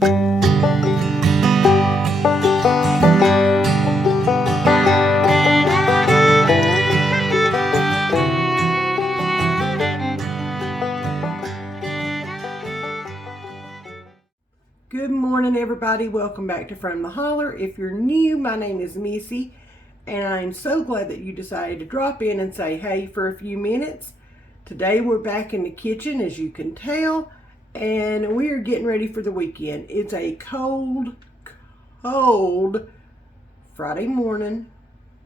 Good morning, everybody. Welcome back to From the Holler. If you're new, my name is Missy, and I'm so glad that you decided to drop in and say hey for a few minutes. Today we're back in the kitchen, as you can tell, and we are getting ready for the weekend. It's a cold Friday morning,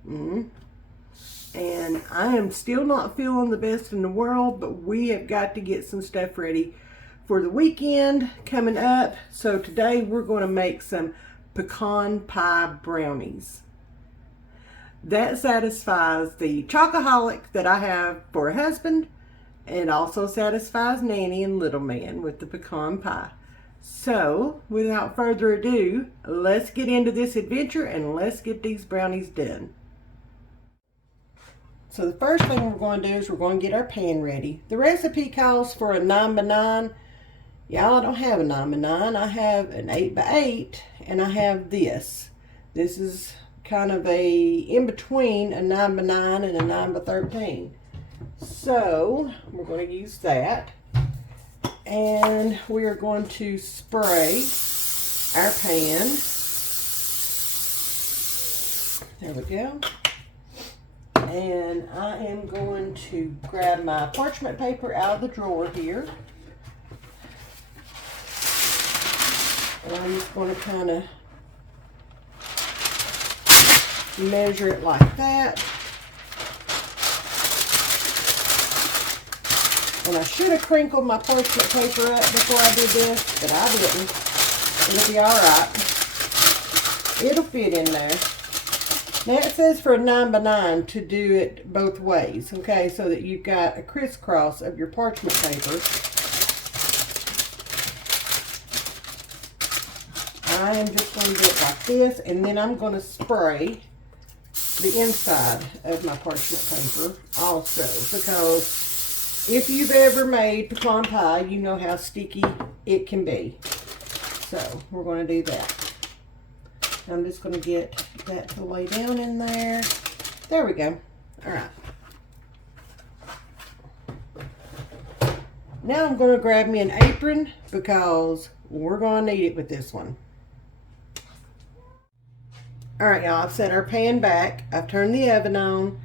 and I am still not feeling the best in the world, but we have got to get some stuff ready for the weekend coming up. So today we're going to make some pecan pie brownies. That satisfies the chocoholic that I have for a husband, and also satisfies Nanny and little man with the pecan pie. So without further ado, let's get into this adventure and let's get these brownies done. So the first thing we're going to do is we're going to get our pan ready. The recipe calls for a 9x9. Y'all, I don't have a 9x9. I have an 8x8, and I have this. This is kind of a in-between a 9x9 and a 9x13. So we're going to use that. And we are going to spray our pan. There we go. And I am going to grab my parchment paper out of the drawer here. And I'm just going to kind of measure it like that. And I should have crinkled my parchment paper up before I did this, but I didn't. It'll be alright. It'll fit in there. Now it says for a 9x9 to do it both ways, okay, so that you've got a crisscross of your parchment paper. I am just going to do it like this, and then I'm going to spray the inside of my parchment paper also, because if you've ever made pecan pie, you know how sticky it can be. So we're going to do that. I'm just going to get that to lay down in there. There we go. All right. Now I'm going to grab me an apron because we're going to need it with this one. Alright, y'all, I've set our pan back. I've turned the oven on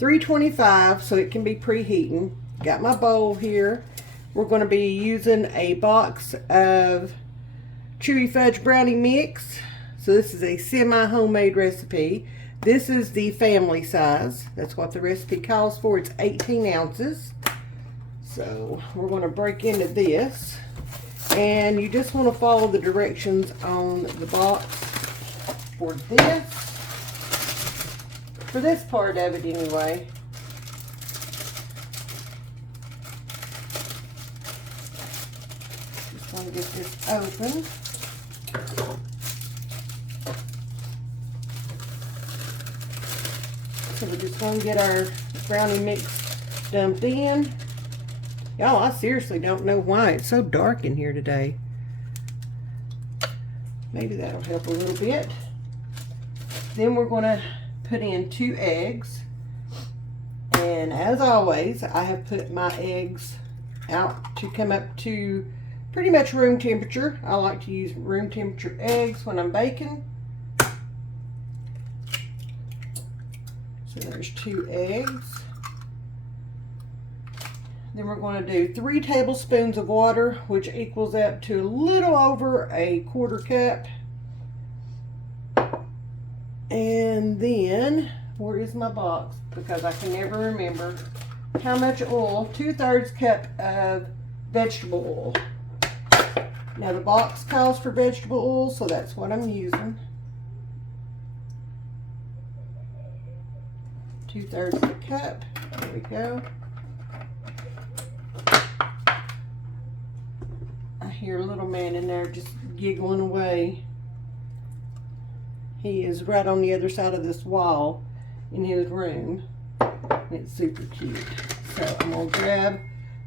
325 so it can be preheating. Got my bowl here. We're going to be using a box of chewy fudge brownie mix. So this is a semi-homemade recipe. This is the family size. That's what the recipe calls for. It's 18 ounces. So we're going to break into this. And you just want to follow the directions on the box for this part of it anyway. Just want to get this open. So we're just going to get our brownie mix dumped in. Y'all, I seriously don't know why it's so dark in here today. Maybe that'll help a little bit. Then we're going to put in 2 eggs. And as always, I have put my eggs out to come up to pretty much room temperature. I like to use room temperature eggs when I'm baking. So there's 2 eggs. Then we're going to do 3 tablespoons of water, which equals up to a little over a 1/4 cup. And then, where is my box? Because I can never remember how much oil. 2/3 cup of vegetable oil. Now the box calls for vegetable oil, so that's what I'm using. 2/3 of a cup. There we go. I hear a little man in there just giggling away. He is right on the other side of this wall in his room. It's super cute. So I'm going to grab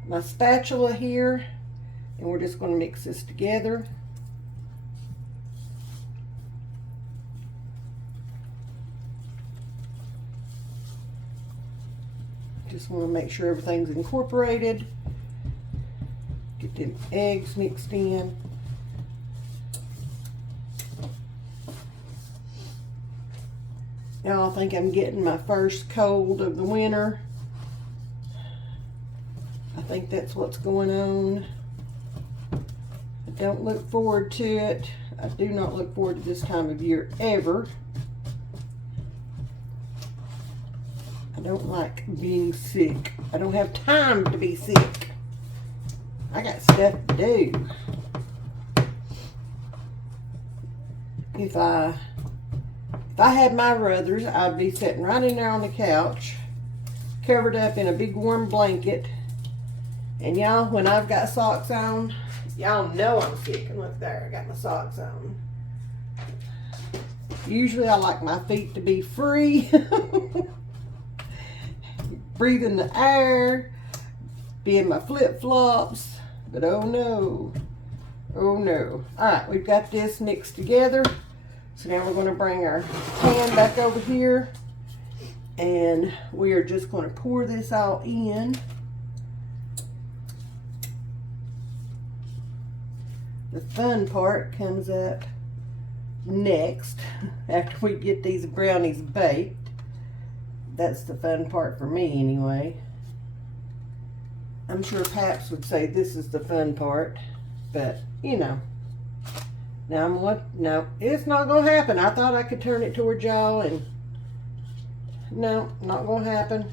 my spatula here, and we're just going to mix this together. Just want to make sure everything's incorporated. Get them eggs mixed in. Y'all think I'm getting my first cold of the winter. I think that's what's going on. I don't look forward to it. I do not look forward to this time of year ever. I don't like being sick. I don't have time to be sick. I got stuff to do. If I had my druthers, I'd be sitting right in there on the couch, covered up in a big warm blanket. And y'all, when I've got socks on, y'all know I'm sick. And look there, I got my socks on. Usually I like my feet to be free. Breathing the air, be in my flip-flops. But oh no, oh no. All right, we've got this mixed together. So now we're going to bring our pan back over here, and we are just going to pour this all in. The fun part comes up next after we get these brownies baked. That's the fun part for me anyway. I'm sure Paps would say this is the fun part, but you know. Now no, it's not gonna happen. I thought I could turn it towards y'all, and no, not gonna happen.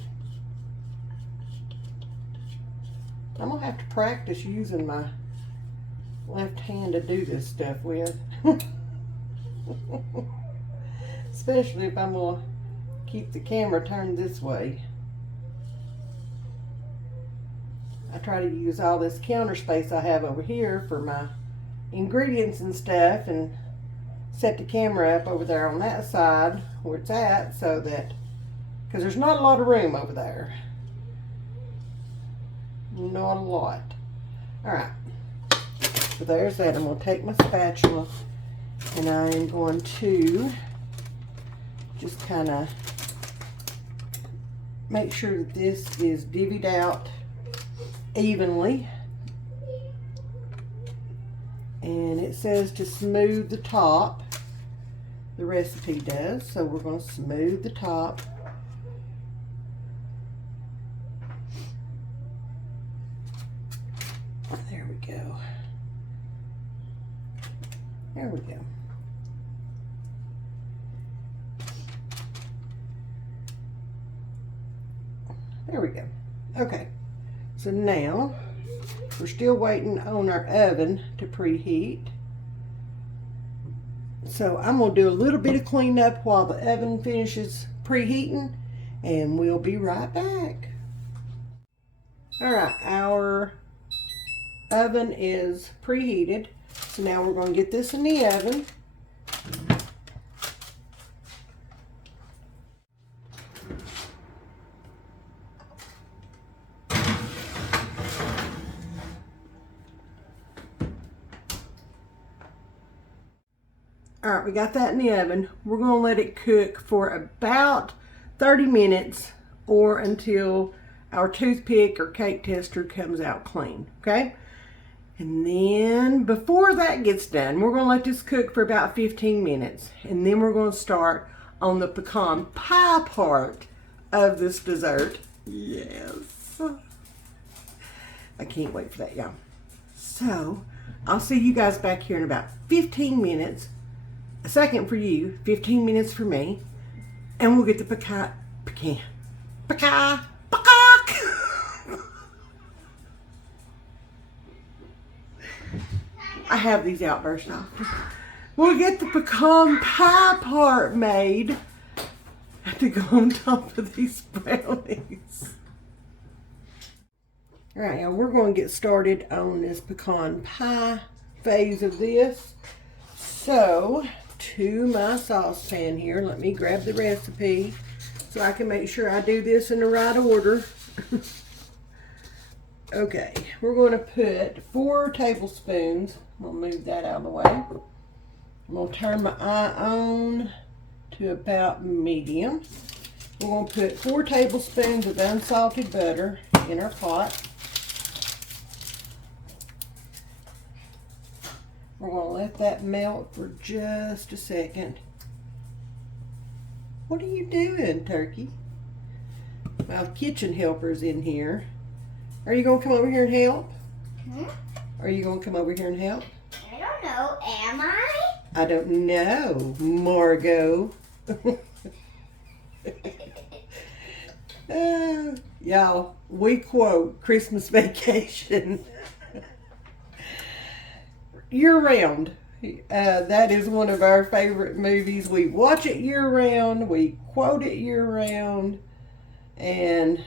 I'm gonna have to practice using my left hand to do this stuff with. Especially if I'm gonna keep the camera turned this way. I try to use all this counter space I have over here for my ingredients and stuff, and set the camera up over there on that side where it's at, so that, because there's not a lot of room over there. Not a lot. Alright, so there's that. I'm going to take my spatula and I am going to just kind of make sure that this is divvied out evenly. And it says to smooth the top. The recipe does. So we're going to smooth the top. There we go. There we go. There we go. Okay. So now we're still waiting on our oven to preheat. So I'm going to do a little bit of cleanup while the oven finishes preheating, and we'll be right back. Alright, our oven is preheated. So now we're going to get this in the oven. Alright, we got that in the oven. We're going to let it cook for about 30 minutes or until our toothpick or cake tester comes out clean, okay? And then before that gets done, we're going to let this cook for about 15 minutes. And then we're going to start on the pecan pie part of this dessert. Yes. I can't wait for that, y'all. So, I'll see you guys back here in about 15 minutes. A second for you, 15 minutes for me, and we'll get the pecan. I have these outbursts often. We'll get the pecan pie part made to go on top of these brownies. All right, now we're going to get started on this pecan pie phase of this. So, to my saucepan here, let me grab the recipe so I can make sure I do this in the right order. Okay, we're going to put 4 tablespoons. I'm going to move that out of the way. I'm going to turn my eye on to about medium. We're going to put 4 tablespoons of unsalted butter in our pot. We're going to let that melt for just a second. What are you doing, Turkey? My kitchen helper's in here. Are you going to come over here and help? Hmm? Are you going to come over here and help? I don't know. Am I? I don't know, Margot. Y'all, we quote Christmas Vacation year-round. That is one of our favorite movies. We watch it year-round. We quote it year-round. And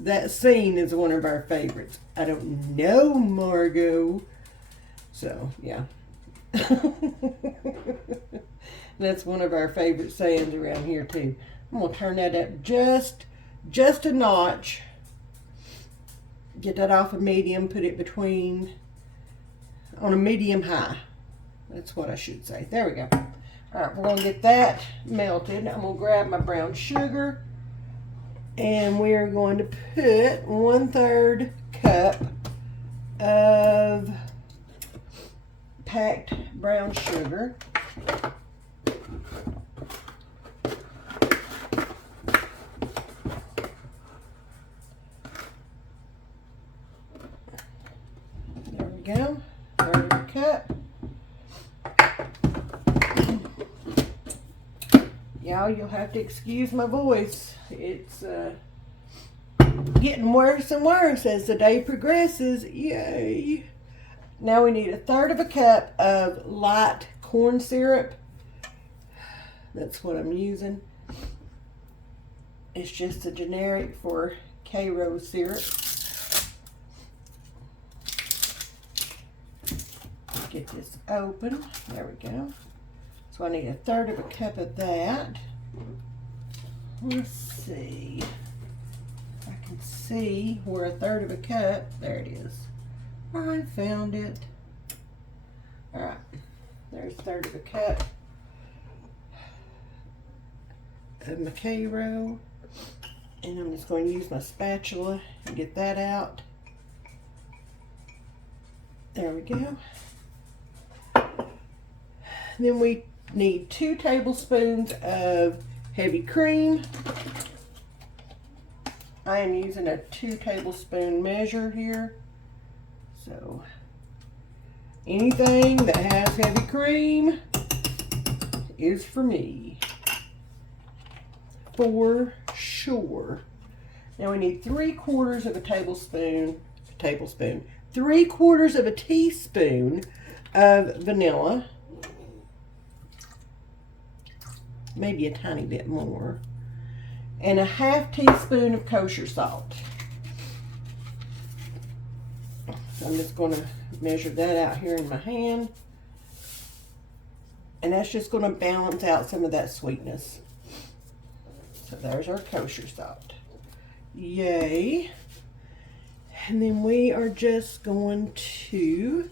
that scene is one of our favorites. I don't know, Margot. So, yeah. That's one of our favorite sayings around here, too. I'm going to turn that up just a notch. Get that off of medium. Put it on a medium high. That's what I should say. There we go. All right, we're going to get that melted. I'm going to grab my brown sugar. And we are going to put 1/3 cup of packed brown sugar. There we go. 1/3 cup. Y'all, you'll have to excuse my voice. It's getting worse and worse as the day progresses. Yay. Now we need 1/3 cup of light corn syrup. That's what I'm using. It's just a generic for K-Rose syrup. Get this open. There we go. So I need 1/3 cup of that. Let's see. I can see where 1/3 cup. There it is. I found it. All right. There's 1/3 cup of my K-Row. And I'm just going to use my spatula and get that out. There we go. Then we need 2 tablespoons of heavy cream. I am using a 2 tablespoon measure here. So anything that has heavy cream is for me. For sure. Now we need 3/4 of a tablespoon, 3/4 of a teaspoon of vanilla. Maybe a tiny bit more. And a 1/2 teaspoon of kosher salt. So I'm just going to measure that out here in my hand. And that's just going to balance out some of that sweetness. So there's our kosher salt. Yay. And then we are just going to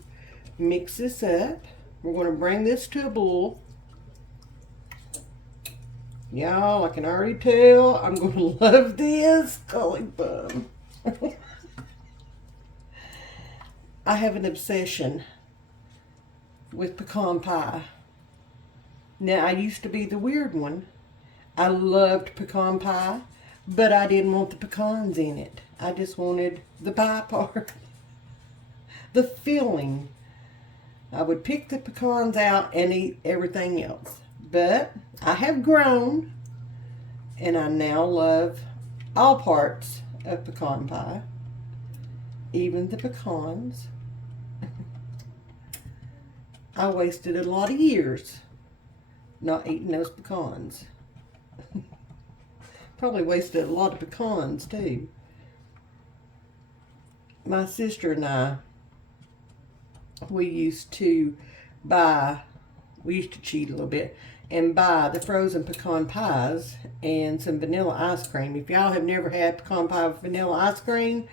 mix this up. We're going to bring this to a boil. Y'all, I can already tell I'm going to love this. Golly bum. I have an obsession with pecan pie. Now, I used to be the weird one. I loved pecan pie, but I didn't want the pecans in it. I just wanted the pie part. The filling. I would pick the pecans out and eat everything else. But I have grown, and I now love all parts of pecan pie, even the pecans. I wasted a lot of years not eating those pecans. Probably wasted a lot of pecans too. My sister and I, we used to cheat a little bit and buy the frozen pecan pies and some vanilla ice cream. If y'all have never had pecan pie with vanilla ice cream,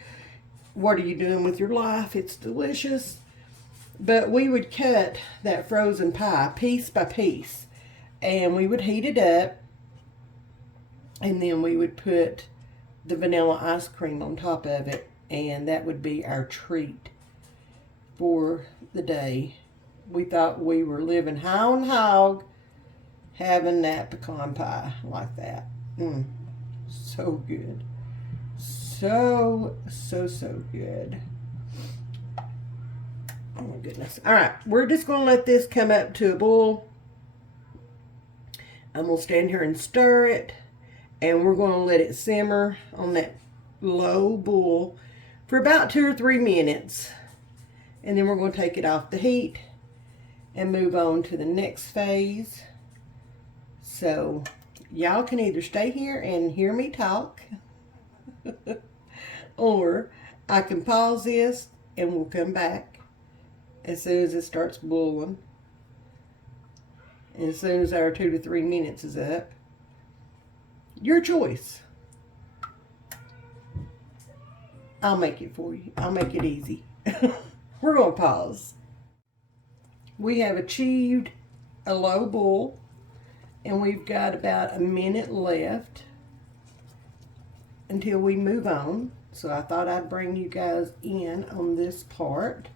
what are you doing with your life? It's delicious. But we would cut that frozen pie piece by piece, and we would heat it up, And then we would put the vanilla ice cream on top of it, and that would be our treat for the day. We thought we were living high on hog, having that pecan pie like that. So good. So good. Oh my goodness. All right, we're just going to let this come up to a boil. I'm going to stand here and stir it, and we're going to let it simmer on that low boil for about 2 or 3 minutes. And then we're going to take it off the heat and move on to the next phase. So y'all can either stay here and hear me talk, or I can pause this and we'll come back as soon as it starts boiling. And as soon as our 2 to 3 minutes is up. Your choice. I'll make it for you. I'll make it easy. We're going to pause. We have achieved a low boil, and we've got about a minute left until we move on. So I thought I'd bring you guys in on this part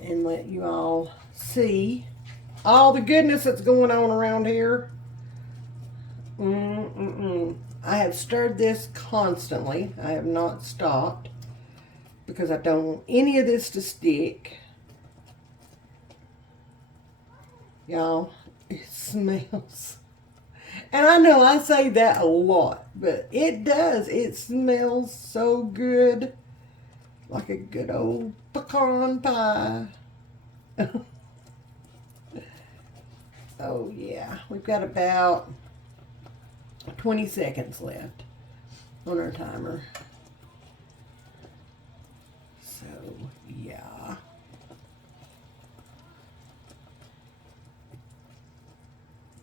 and let you all see all the goodness that's going on around here. I have stirred this constantly. I have not stopped because I don't want any of this to stick. Y'all, it smells. And I know I say that a lot, but it does. It smells so good. Like a good old pecan pie. Oh yeah, we've got about 20 seconds left on our timer. So yeah.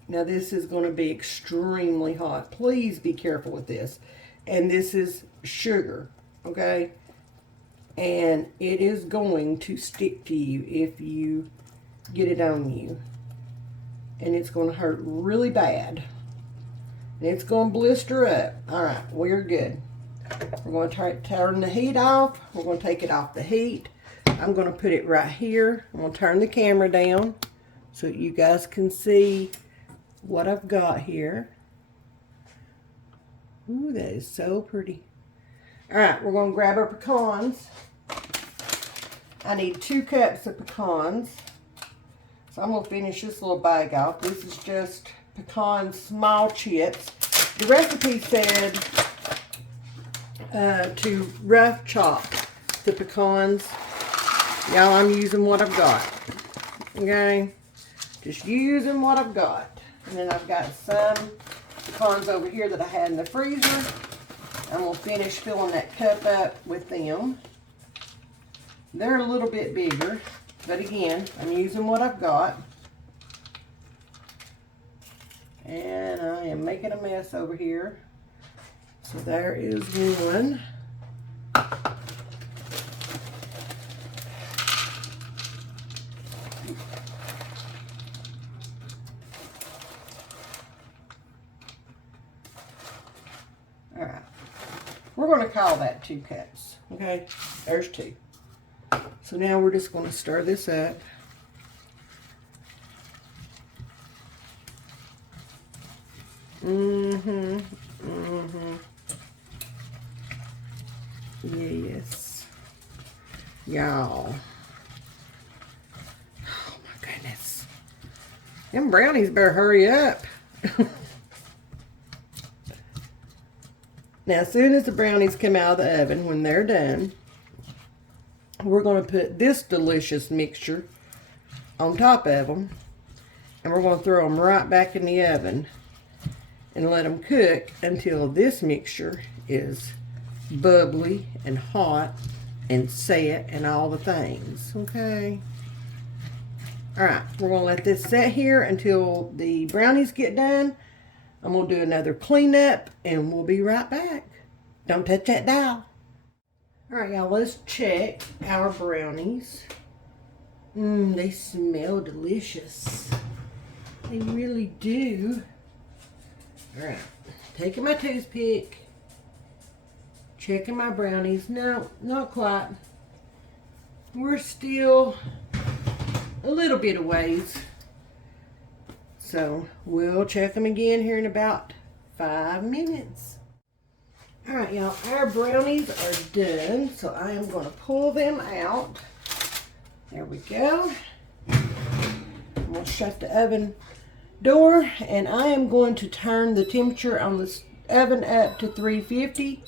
Now this is going to be extremely hot. Please be careful with this. And this is sugar, okay? And it is going to stick to you if you get it on you. And it's going to hurt really bad. And it's going to blister up. All right, we're good. We're going to turn the heat off. We're going to take it off the heat. I'm going to put it right here. I'm going to turn the camera down so you guys can see what I've got here. Ooh, that is so pretty. All right, we're going to grab our pecans. I need 2 cups of pecans. So I'm going to finish this little bag off. This is just pecan small chips. The recipe said to rough chop the pecans. Y'all, I'm using what I've got. Okay? Just using what I've got. And then I've got some pecans over here that I had in the freezer. I'm going to finish filling that cup up with them. They're a little bit bigger, but again, I'm using what I've got. And I am making a mess over here. So there is one. Alright. We're going to call that 2 cups. Okay, there's 2. So now we're just going to stir this up. Yes. Y'all. Oh my goodness. Them brownies better hurry up. Now, as soon as the brownies come out of the oven, when they're done, we're going to put this delicious mixture on top of them. And we're going to throw them right back in the oven and let them cook until this mixture is bubbly and hot and set and all the things. Okay. Alright, we're going to let this set here until the brownies get done. I'm going to do another cleanup and we'll be right back. Don't touch that dial. Alright, y'all, let's check our brownies. They smell delicious. They really do. Alright, taking my toothpick, checking my brownies. No, not quite. We're still a little bit of ways. So we'll check them again here in about 5 minutes. All right, y'all, our brownies are done. So I am going to pull them out. There we go. I'm going to shut the oven door, and I am going to turn the temperature on this oven up to 350.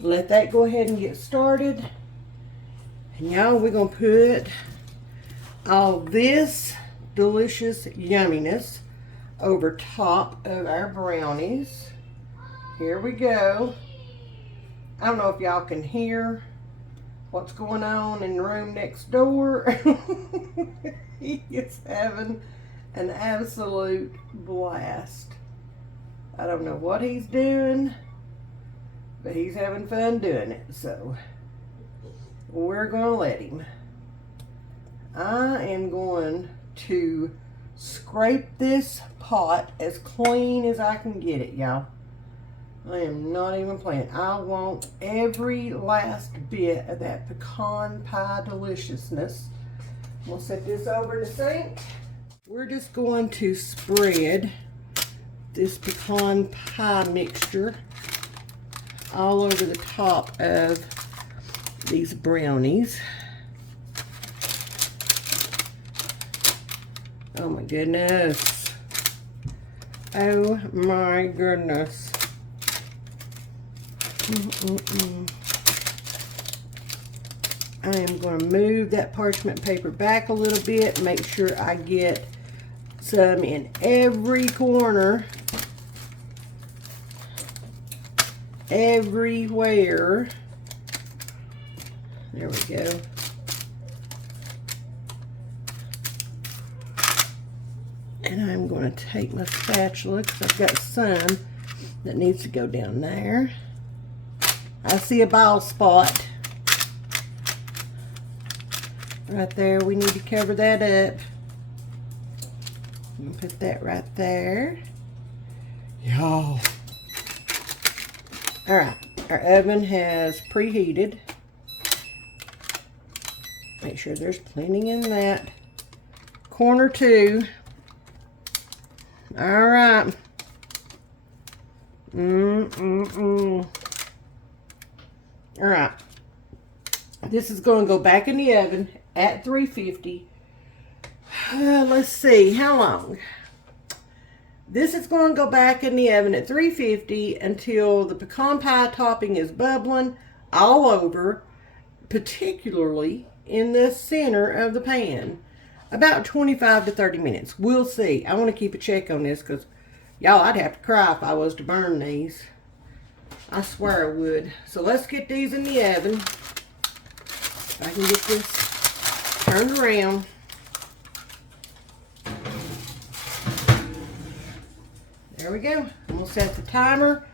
Let that go ahead and get started. And y'all, we're going to put all this delicious yumminess over top of our brownies. Here we go. I don't know if y'all can hear what's going on in the room next door. He is having an absolute blast. I don't know what he's doing, but he's having fun doing it, so we're gonna let him. I am going to scrape this pot as clean as I can get it, y'all. I am not even playing. I want every last bit of that pecan pie deliciousness. We'll set this over in the sink. We're just going to spread this pecan pie mixture all over the top of these brownies. Oh my goodness. Oh my goodness. I am going to move that parchment paper back a little bit, make sure I get some in every corner, everywhere. There we go. And I'm going to take my spatula because I've got some that needs to go down there. I see a bald spot right there. We need to cover that up. I'm gonna put that right there. Y'all. All right, our oven has preheated. Make sure there's plenty in that corner too. All right. All right. This is going to go back in the oven at 350. Let's see, how long? This is going to go back in the oven at 350 until the pecan pie topping is bubbling all over, particularly in the center of the pan. About 25 to 30 minutes. We'll see. I want to keep a check on this because, y'all, I'd have to cry if I was to burn these. I swear I would. So let's get these in the oven. If I can get this turned around. There we go. I'm going to set the timer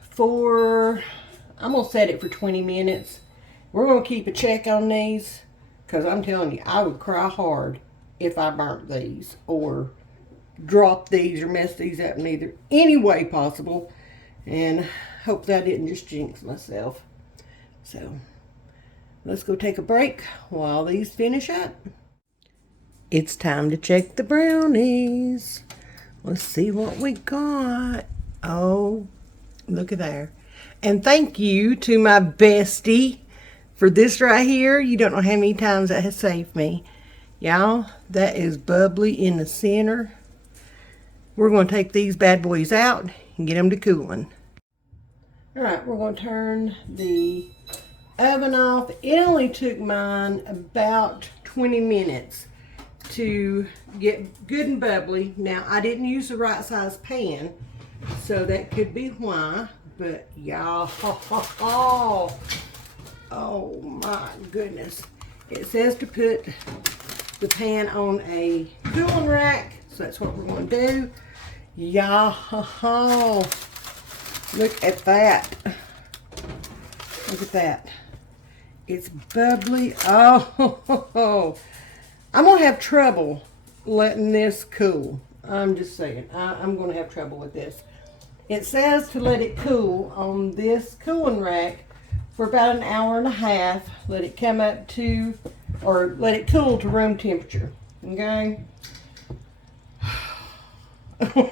for, I'm going to set it for 20 minutes. We're going to keep a check on these because I'm telling you, I would cry hard if I burnt these or dropped these or messed these up in any way possible. And hopefully I didn't just jinx myself. So let's go take a break while these finish up. It's time to check the brownies. Let's see what we got. Oh, look at there. And thank you to my bestie for this right here. You don't know how many times that has saved me. Y'all, that is bubbly in the center. We're going to take these bad boys out and get them to cooling. All right, we're going to turn the oven off. It only took mine about 20 minutes to get good and bubbly. Now, I didn't use the right size pan, so that could be why. But y'all, oh my goodness. It says to put the pan on a cooling rack, so that's what we're going to do. Y'all, look at that. Look at that. It's bubbly. Oh, I'm going to have trouble letting this cool. I'm just saying. I'm going to have trouble with this. It says to let it cool on this cooling rack for about an hour and a half. Let it come up to, or let it cool to room temperature. Okay? I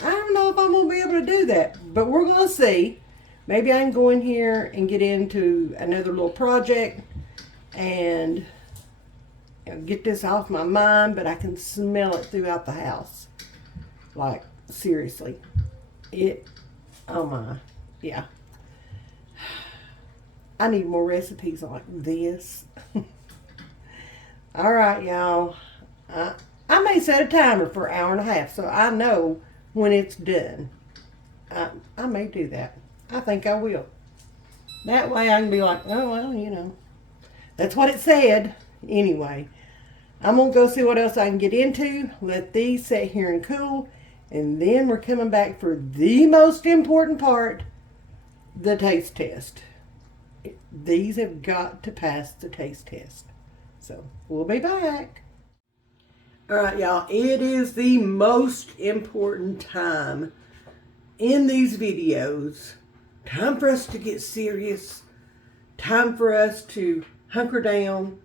don't know if I'm going to be able to do that, but we're going to see. Maybe I can go in here and get into another little project and get this off my mind, but I can smell it throughout the house. Like, seriously. Oh my, yeah. I need more recipes like this. All right, y'all. I may set a timer for an hour and a half so I know when it's done. I may do that. I think I will. That way I can be like, oh, well, you know. That's what it said. Anyway, I'm going to go see what else I can get into. Let these sit here and cool. And then we're coming back for the most important part, the taste test. These have got to pass the taste test. So, we'll be back. All right, y'all. It is the most important time in these videos. Time for us to get serious. Time for us to hunker down.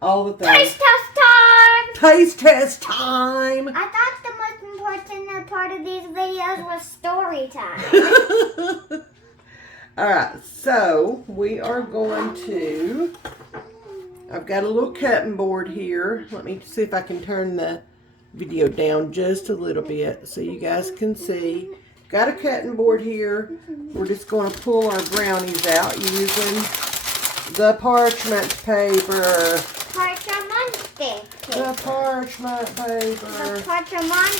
All the things. Taste test time! Taste test time! I thought the most important part of these videos was story time. Alright, so we are going to, I've got a little cutting board here. Let me see if I can turn the video down just a little bit so you guys can see. Got a cutting board here. We're just going to pull our brownies out using the parchment paper. The parchment paper. The parchment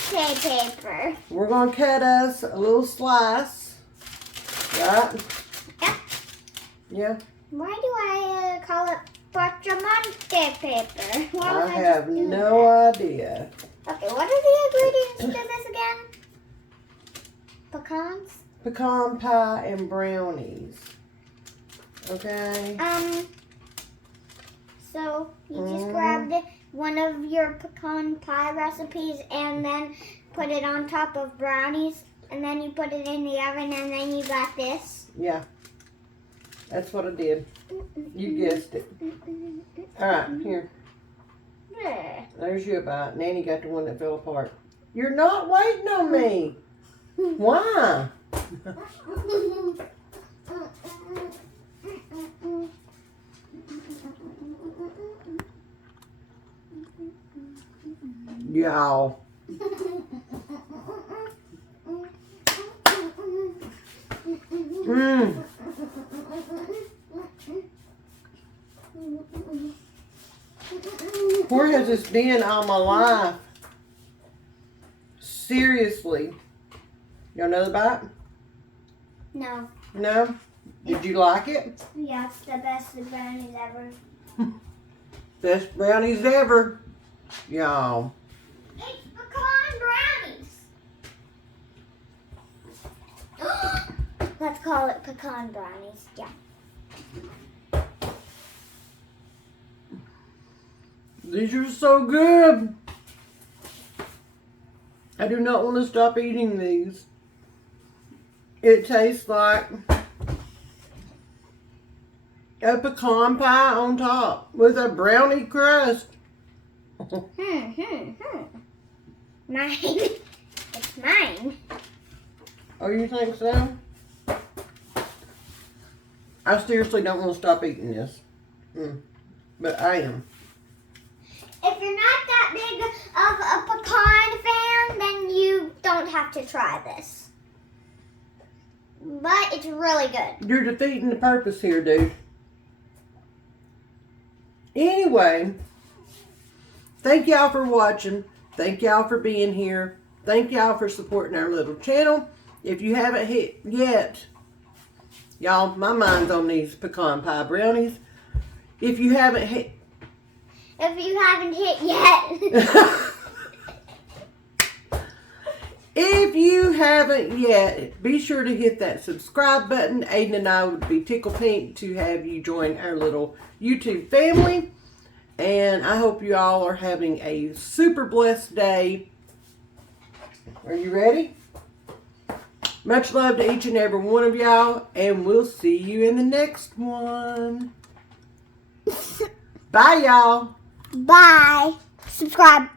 paper. We're going to cut us a little slice. Right? Yeah. Yeah. Why do I call it parchment paper? I have no idea. Okay, what are the ingredients to this again? Pecans? Pecan pie and brownies. Okay. So you just grabbed one of your pecan pie recipes and then put it on top of brownies, and then you put it in the oven, and then you got this. Yeah. That's what I did. You guessed it. Alright, here. There's your bite. Nanny got the one that fell apart. You're not waiting on me. Why? Y'all. Where has this been all my life? Seriously. You want another bite? No. No? Did you like it? Yeah, it's the best brownies ever. Best brownies ever. Y'all. It's pecan brownies. Let's call it pecan brownies. Yeah. These are so good. I do not want to stop eating these. It tastes like a pecan pie on top with a brownie crust. Mine. It's mine. Oh, you think so? I seriously don't want to stop eating this. But I am. If you're not that big of a pecan fan, then you don't have to try this. But it's really good. You're defeating the purpose here, dude. Anyway, thank y'all for watching. Thank y'all for being here. Thank y'all for supporting our little channel. If you haven't hit yet, y'all, my mind's on these pecan pie brownies. If you haven't hit yet. If you haven't yet, be sure to hit that subscribe button. Aiden and I would be tickled pink to have you join our little YouTube family. And I hope you all are having a super blessed day. Are you ready? Much love to each and every one of y'all, and we'll see you in the next one. Bye, y'all. Bye. Subscribe.